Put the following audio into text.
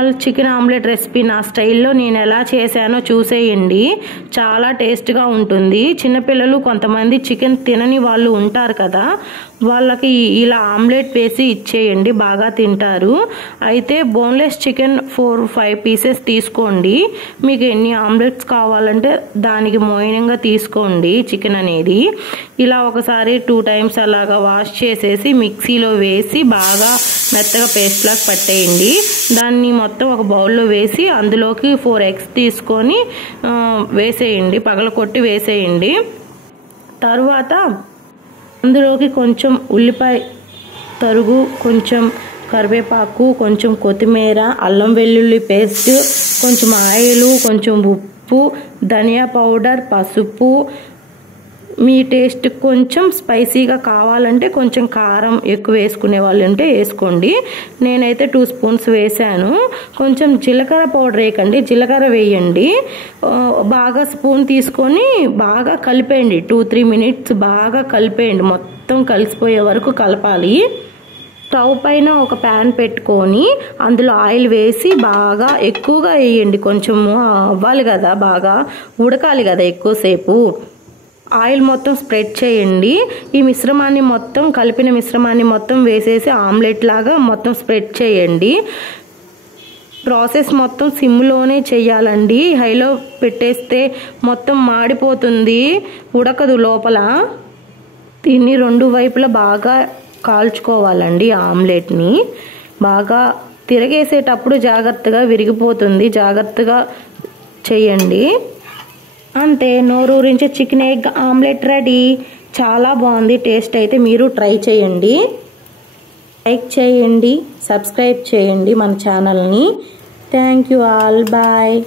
Normal chicken omelette recipe నా స్టైల్లో నేను ఎలా చేశానో చూసేయండి. చాలా టేస్ట్గా ఉంటుంది. చిన్నపిల్లలు కొంతమంది చికెన్ తినని వాళ్ళు ఉంటారు కదా, వాళ్ళకి ఇలా ఆమ్లెట్ వేసి ఇచ్చేయండి, బాగా తింటారు. అయితే బోన్లెస్ చికెన్ 4-5 పీసెస్ తీసుకోండి. మీకు ఎన్ని ఆమ్లెట్స్ కావాలంటే దానికి మోయినంగా తీసుకోండి చికెన్ అనేది. ఇలా ఒకసారి 2 టైమ్స్ అలాగా వాష్ చేసేసి మిక్సీలో వేసి బాగా మెత్తగా పేస్ట్ లాగా పట్టేయండి. దాన్ని మొత్తం ఒక బౌల్లో వేసి అందులోకి 4 ఎగ్స్ తీసుకొని వేసేయండి, పగలకొట్టి వేసేయండి. తర్వాత అందులోకి కొంచెం ఉల్లిపాయ తరుగు, కొంచెం కరివేపాకు, కొంచెం కొత్తిమీర, అల్లం వెల్లుల్లి పేస్ట్, కొంచెం ఆయిల్, కొంచెం ఉప్పు, ధనియా పౌడర్, పసుపు, మీ టేస్ట్ కొంచెం స్పైసీగా కావాలంటే కొంచెం కారం ఎక్కువ వేసుకునే వాళ్ళు ఉంటే వేసుకోండి. నేనైతే 2 స్పూన్స్ వేసాను. కొంచెం జీలకర్ర పౌడర్ వేయకండి, జీలకర్ర వేయండి. బాగా స్పూన్ తీసుకొని బాగా కలిపేయండి. 2-3 మినిట్స్ బాగా కలిపేయండి, మొత్తం కలిసిపోయే వరకు కలపాలి. స్టవ్ పైన ఒక ప్యాన్ పెట్టుకొని అందులో ఆయిల్ వేసి బాగా ఎక్కువగా వేయండి. కొంచెం అవ్వాలి కదా, బాగా ఉడకాలి కదా ఎక్కువసేపు. ఆయిల్ మొత్తం స్ప్రెడ్ చేయండి. ఈ మిశ్రమాన్ని మొత్తం కలిపిన మిశ్రమాన్ని మొత్తం వేసేసి ఆమ్లెట్ లాగా మొత్తం స్ప్రెడ్ చేయండి. ప్రాసెస్ మొత్తం సిమ్లోనే చేయాలండి. హైలో పెట్టేస్తే మొత్తం మాడిపోతుంది, ఉడకదు లోపల. దీన్ని 2 వైపులా బాగా కాల్చుకోవాలండి. ఆమ్లెట్ని బాగా తిరగేసేటప్పుడు జాగ్రత్తగా విరిగిపోతుంది, జాగ్రత్తగా చేయండి. అంతే, నోరూరించే చికెన్ ఎగ్ ఆమ్లెట్ రెడీ. చాలా బాగుంది టేస్ట్. అయితే మీరు ట్రై చేయండి. లైక్ చేయండి, సబ్స్క్రైబ్ చేయండి మన ఛానల్ని. Thank you all, bye.